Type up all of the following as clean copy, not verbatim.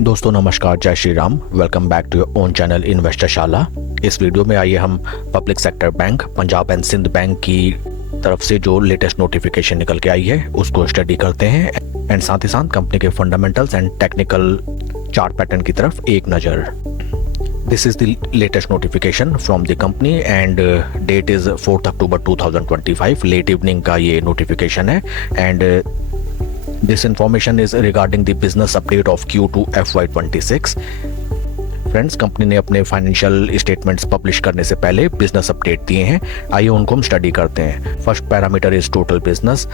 दोस्तों नमस्कार, जय Shri Ram. Welcome back to your own channel investor Shala. इस वीडियो में आइए हम public sector bank Punjab and Sindh bank की तरफ से जो लेटेस्ट नोटिफिकेशन निकल के आई है उसको स्टडी करते हैं एंड साथ ही साथ कंपनी के fundamentals and technical chart pattern की तरफ एक नज़र। This is the latest notification from the company and date is 4 October 2025। Late evening का ये नोटिफिकेशन है and this information is regarding the business update of Q2 FY26। Friends, company ने अपने financial statements publish करने से पहले business update दिए हैं। आइए उनको हम स्टडी करते हैं। First parameter is total business.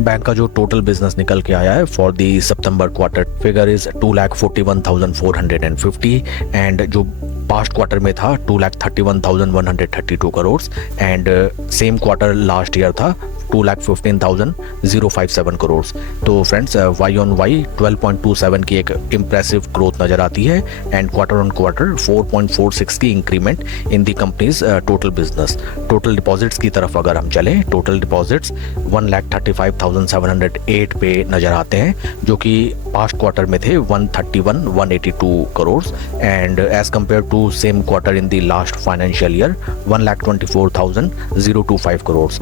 Bank का जो टोटल बिजनेस निकल के आया है for the September quarter figure is 2,41,450 and जो पास्ट क्वार्टर में था 2,31,132 crore and same quarter last year था 2,15,057 करोड़। तो फ्रेंड्स, वाई ऑन वाई 12.27 की एक इम्प्रेसिव ग्रोथ नजर आती है एंड क्वार्टर ऑन क्वार्टर 4.46 की increment in the companies total business. Total deposits की तरफ अगर हम चलें, टोटल डिपॉजिट्स 1,35,708 पे नजर आते हैं जो कि पास्ट क्वार्टर में थे 131,182 crore and as compare to same quarter in the last financial year 1,24,025 crore,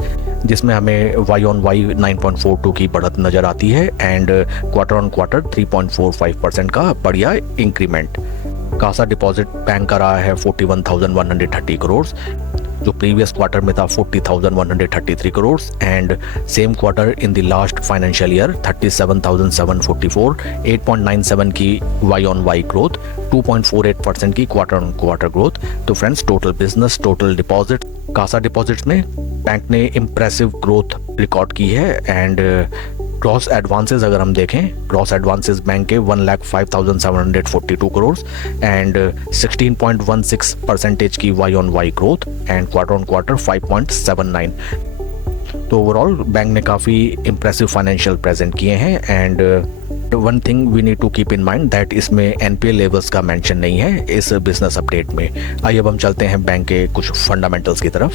जिसमें हमें वाई ऑन वाई 9.42 की बढ़त नजर आती है एंड क्वार्टर ऑन क्वार्टर 3.45% का बढ़िया इंक्रीमेंट। कासा डिपॉजिट बैंक का रहा है 41,130 करोड़ जो प्रीवियस क्वार्टर में था 40,133 crore and same quarter in the last financial year 37,744, 8.97 की वाई ऑन वाई ग्रोथ, 2.48% की क्वार्टर ऑन क्वार्टर ग्रोथ। तो friends, total business, total deposit, CASA deposits में बैंक ने इम्प्रेसिव ग्रोथ रिकॉर्ड की है एंड ग्रॉस एडवांसेस अगर हम देखें, ग्रॉस एडवांसेस बैंक के 1,05,742 करोड़ एंड 16.16% की Y on Y growth and quarter on quarter 5.79। तो ओवरऑल बैंक ने काफ़ी इम्प्रेसिव फाइनेंशियल प्रेजेंट किए हैं and one thing we need to keep in mind that इसमें एनपीए लेवल्स का मेंशन नहीं है इस बिजनेस अपडेट में। आइए अब हम चलते हैं बैंक के कुछ फंडामेंटल्स की तरफ।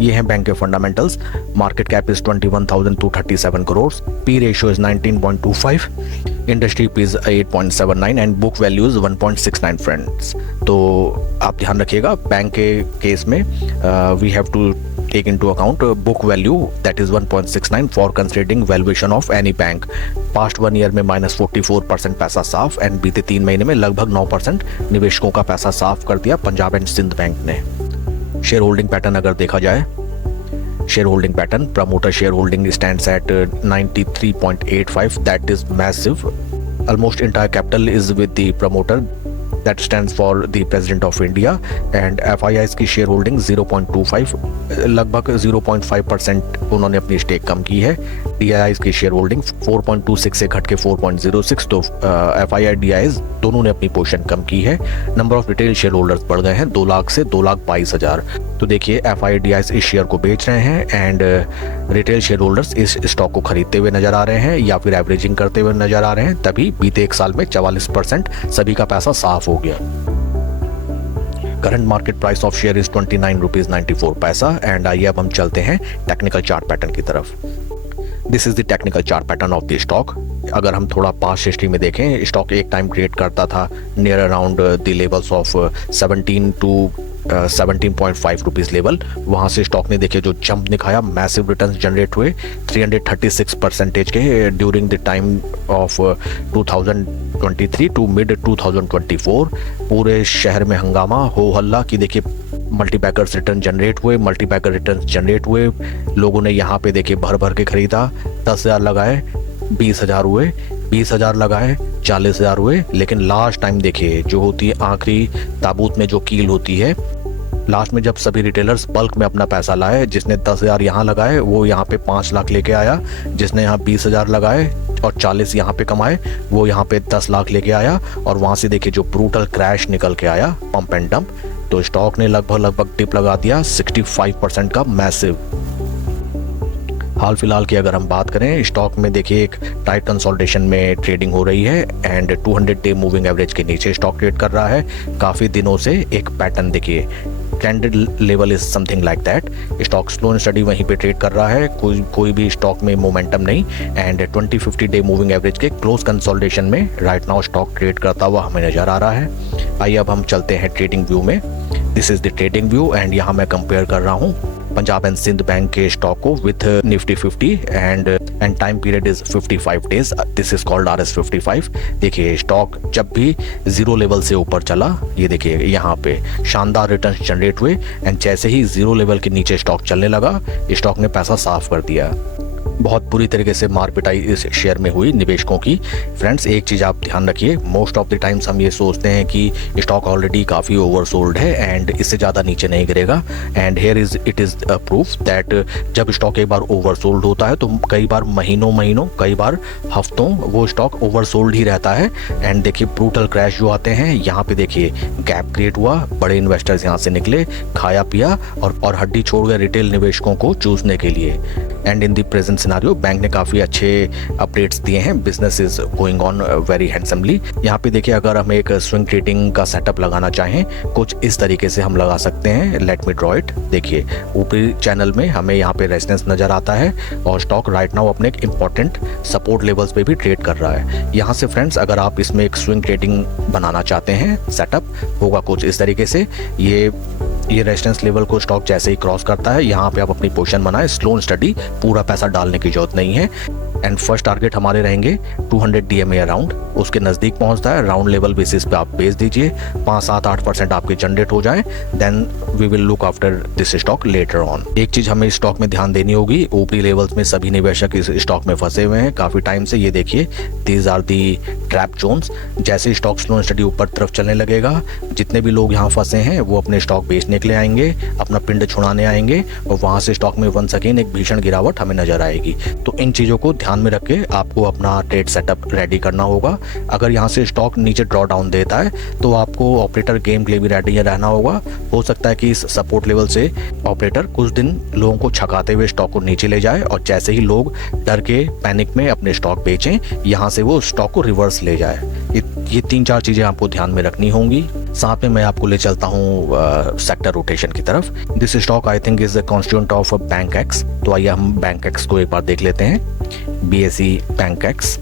ये हैं बैंक के fundamentals. Market cap is 21,237 crore, P ratio is 19.25, industry P is 8.79 and book value is 1.69 friends. तो आप ध्यान रखिएगा, बैंक के केस में we have to take into account book value that is 1.69 for considering valuation of any bank। Past 1 year में -44% पैसा साफ and बीते 3 महीने में लगभग 9% निवेशकों का पैसा साफ कर दिया पंजाब एंड सिंध बैंक ने। शेयर होल्डिंग पैटर्न अगर देखा जाए, share holding pattern, promoter share holding stands eight 93.85, that is massive. Almost entire capital is with the promoter, that stands for the President of India and FIIs की share holding 0.25, लगभग 0.5% उन्होंने अपनी stake कम की है। DIIs की share holding 4.26 से घट के 4.06, तो FII DIIs दोनों ने अपनी पोजीशन कम की है। Number of retail share holders बढ़ गए हैं 2 लाख से 2,22,000। तो देखिए, FII DIIs इस शेयर को बेच रहे हैं एंड रिटेल शेयर होल्डर्स इस स्टॉक को खरीदते हुए नजर आ रहे हैं या फिर एवरेजिंग करते हुए नजर आ रहे हैं। तभी बीते 1 साल में 44% सभी का पैसा साफ हो गया। Current market price of share is 29 rupees 94 पैसा एंड आइए अब हम चलते हैं टेक्निकल चार्ट पैटर्न की तरफ। This is the technical chart pattern of the stock. अगर हम थोड़ा पास्ट हिस्ट्री में देखें, स्टॉक एक टाइम क्रिएट करता था near around the levels of 17 to 17.5 rupees level. वहाँ से स्टॉक ने देखिए जो जंप दिखाया, मैसिव रिटर्न्स जनरेट हुए 336% के during the time of 2023 to mid 2024। पूरे शहर में हंगामा हो हल्ला कि देखिए मल्टीबैगर्स रिटर्न जनरेट हुए, मल्टीबैगर रिटर्न जनरेट हुए। लोगों ने यहाँ पे देखिए भर भर के खरीदा। 10,000 लगाए 20,000 हुए, 20,000 लगाए 40,000 हुए। लेकिन लास्ट टाइम देखिए जो होती है आखिरी ताबूत में जो कील होती है, लास्ट में जब सभी रिटेलर्स बल्क में अपना पैसा लाए, जिसने 10,000 यहाँ लगाए वो यहाँ पे 5 लाख लेके आया, जिसने यहाँ 20,000 लगाए और 40 यहाँ पे कमाए वो यहाँ पे 10 लाख लेके आया। और वहाँ से देखिए जो ब्रूटल क्रैश निकल के आया, पंप एंड डंप। तो स्टॉक ने लगभग टिप लगा दिया 65% का मैसिव। हाल फिलहाल की अगर हम बात करें, स्टॉक में देखिए एक टाइट कंसोलिडेशन में ट्रेडिंग हो रही है एंड 200 डे मूविंग एवरेज के नीचे स्टॉक ट्रेड कर रहा है। काफ़ी दिनों से एक पैटर्न देखिए, candid level is something like that. Stock slow and study वहीं पे ट्रेड कर रहा है, कोई भी स्टॉक में मोमेंटम नहीं। एंड 20-50 डे मूविंग एवरेज के क्लोज कंसोलिडेशन में राइट नाउ स्टॉक ट्रेड करता हुआ हमें नजर आ रहा है। आइए अब हम चलते हैं ट्रेडिंग व्यू में। This is the trading view and यहाँ मैं कंपेयर कर रहा हूँ पंजाब एंड सिंध बैंक के स्टॉक को with Nifty 50 and time period is 55 days. This is called RS55। देखिए स्टॉक जब भी जीरो लेवल से ऊपर चला, ये देखिए यहाँ पे शानदार रिटर्न्स जनरेट हुए एंड जैसे ही जीरो लेवल के नीचे स्टॉक चलने लगा, स्टॉक ने पैसा साफ कर दिया। बहुत बुरी तरीके से मार पिटाई इस शेयर में हुई निवेशकों की। फ्रेंड्स एक चीज़ आप ध्यान रखिए, मोस्ट ऑफ द टाइम्स हम ये सोचते हैं कि स्टॉक ऑलरेडी काफ़ी ओवरसोल्ड है एंड इससे ज़्यादा नीचे नहीं गिरेगा। And here it is proof that जब स्टॉक एक बार ओवरसोल्ड होता है तो कई बार महीनों कई बार हफ्तों वो स्टॉक ओवरसोल्ड ही रहता है। एंड देखिए ब्रूटल क्रैश जो आते हैं, यहाँ पे देखिए गैप क्रिएट हुआ, बड़े इन्वेस्टर्स यहाँ से निकले, खाया पिया और हड्डी छोड़ गए रिटेल निवेशकों को चूसने के लिए। And in the present scenario bank ने काफ़ी अच्छे अपडेट्स दिए हैं, business is going on very handsomely. यहाँ पे देखिए अगर हम एक स्विंग ट्रेडिंग का सेटअप लगाना चाहें, कुछ इस तरीके से हम लगा सकते हैं। Let me draw it. देखिए ऊपरी चैनल में हमें यहाँ पे रेजिस्टेंस नज़र आता है और स्टॉक राइट नाउ अपने एक इंपॉर्टेंट सपोर्ट लेवल्स पे भी ट्रेड कर रहा है। यहाँ से फ्रेंड्स अगर आप इसमें एक स्विंग ट्रेडिंग बनाना चाहते हैं, सेटअप होगा कुछ इस तरीके से। ये रेजिस्टेंस लेवल को स्टॉक जैसे ही क्रॉस करता है, यहाँ पे आप अपनी पोजीशन बनाएं, स्लो एंड स्टडी, पूरा पैसा डालने की जरूरत नहीं है। एंड फर्स्ट टारगेट हमारे रहेंगे 200 DMA अराउंड, उसके नज़दीक पहुंचता है, राउंड लेवल बेसिस पे आप बेच दीजिए, 5-7-8% आपके जनरेट हो जाए, then we will look after this stock later on. एक चीज़ हमें स्टॉक में ध्यान देनी होगी, ऊपरी लेवल्स में सभी निवेशक इस स्टॉक में फंसे हुए हैं काफ़ी टाइम से। ये देखिए these are the trap zones. जैसे स्टॉक स्लो एंड स्टडी ऊपर तरफ चलने लगेगा, जितने भी लोग यहाँ फंसे हैं वो अपने स्टॉक बेचने के लिए आएंगे, अपना पिंड छुड़ाने आएंगे और वहाँ से स्टॉक में वंस अगेन एक भीषण गिरावट हमें नजर आएगी। तो इन चीज़ों को ध्यान में रख के आपको अपना ट्रेड सेटअप रेडी करना होगा। अगर यहाँ से स्टॉक नीचे ड्रॉ डाउन देता है तो आपको ऑपरेटर गेम के लिए भी रेडी रहना होगा। हो सकता है कि इस सपोर्ट लेवल से ऑपरेटर कुछ दिन लोगों को छकाते हुए स्टॉक को नीचे ले जाए और जैसे ही लोग डर के पैनिक में अपने स्टॉक बेचें, यहाँ से वो स्टॉक को रिवर्स ले जाए। ये 3-4 चीज़ें आपको ध्यान में रखनी होंगी। साथ में मैं आपको ले चलता हूँ सेक्टर रोटेशन की तरफ। This stock I think is constituent of bank x. तो आइए हम बैंक एक्स को एक बार देख लेते हैं। BSE बैंक एक्स,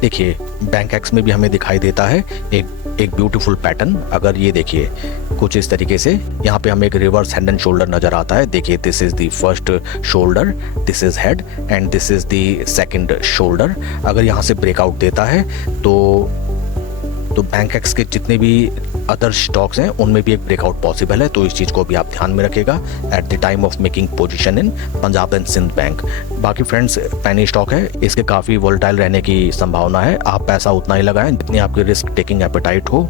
देखिए बैंक एक्स में भी हमें दिखाई देता है एक ब्यूटीफुल पैटर्न। अगर ये देखिए कुछ इस तरीके से, यहाँ पे हमें एक रिवर्स हेड एंड शोल्डर नजर आता है। देखिए this is the first shoulder, this is head and this is the second shoulder. अगर यहाँ से ब्रेकआउट देता है तो बैंक एक्स के जितने भी अदर स्टॉक्स हैं उनमें भी एक ब्रेकआउट पॉसिबल है। तो इस चीज़ को भी आप ध्यान में रखिएगा at the time of making position in Punjab and Sindh bank. बाकी फ्रेंड्स पेनी स्टॉक है, इसके काफ़ी वोलेटाइल रहने की संभावना है। आप पैसा उतना ही लगाएं जितनी आपकी रिस्क टेकिंग एपेटाइट हो।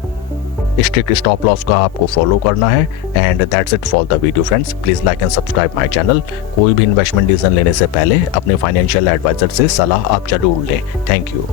स्ट्रिक्ट स्टॉप लॉस का आपको फॉलो करना है। And that's it for the video friends. Please like and subscribe my channel. कोई भी इन्वेस्टमेंट डिसीजन लेने से पहले अपने फाइनेंशियल एडवाइजर से सलाह आप जरूर लें। Thank you.